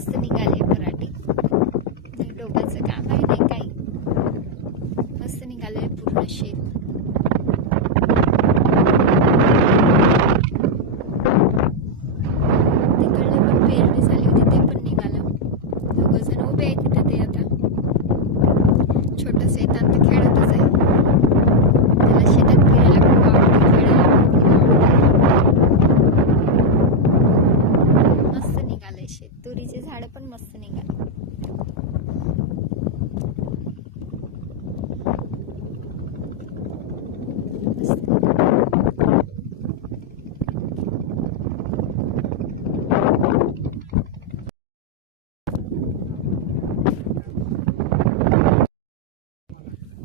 मस्त निघाले पराठे. डोब्याचं काम आहे नाही काही. मस्त निघालंय पूर्ण शेत. तिकडलं पण पेरणी झाली होती ते पण निघालं. दोघंजण उभे आहेत तिथे. ते आता छोटंसं येतात तर खेळतच आहे. त्याला शेतात फिरायला खूप आवडतं, खेळायला खूप आवडतं. मस्त निघालंय शेत. तुरीचे झाड पण मस्त निघाले.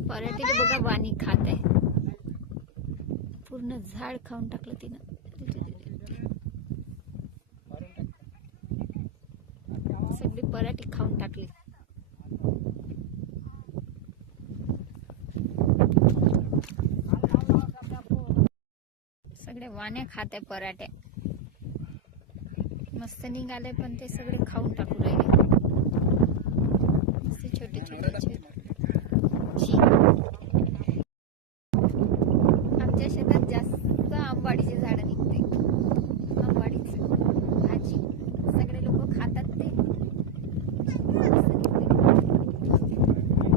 पराठीला बघा वाणी खात आहे. पूर्ण झाड खाऊन टाकलं तिनं. सगळी पराठी खाऊन टाकली. सगळे वाण्या खात आहे पराठ्या. मस्त निघाले पण ते सगळे खाऊन टाकू राहिले. मस्त छोटे छोटे आमच्या शेतात जास्त आंबाडीची झाडं निघते. आंबाडीची भाजी सगळे लोक खातात. ते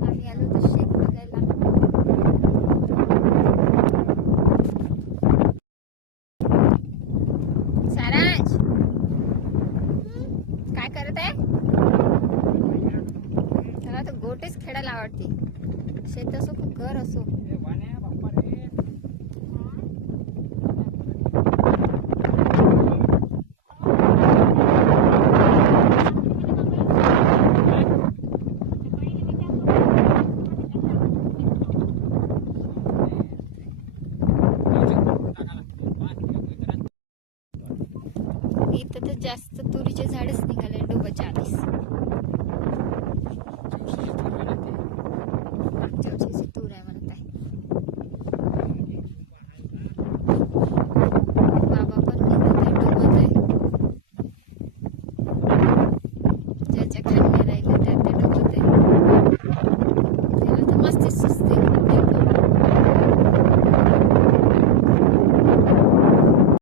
आम्ही आलो तर शेत बघायला. सारांश काय करत आहे? त्याला तर गोटेच खेळायला आवडते. शेत असो की घर असो. इथं तर जास्त तुरीचे झाडच निघाले डोबाच्या आधीच.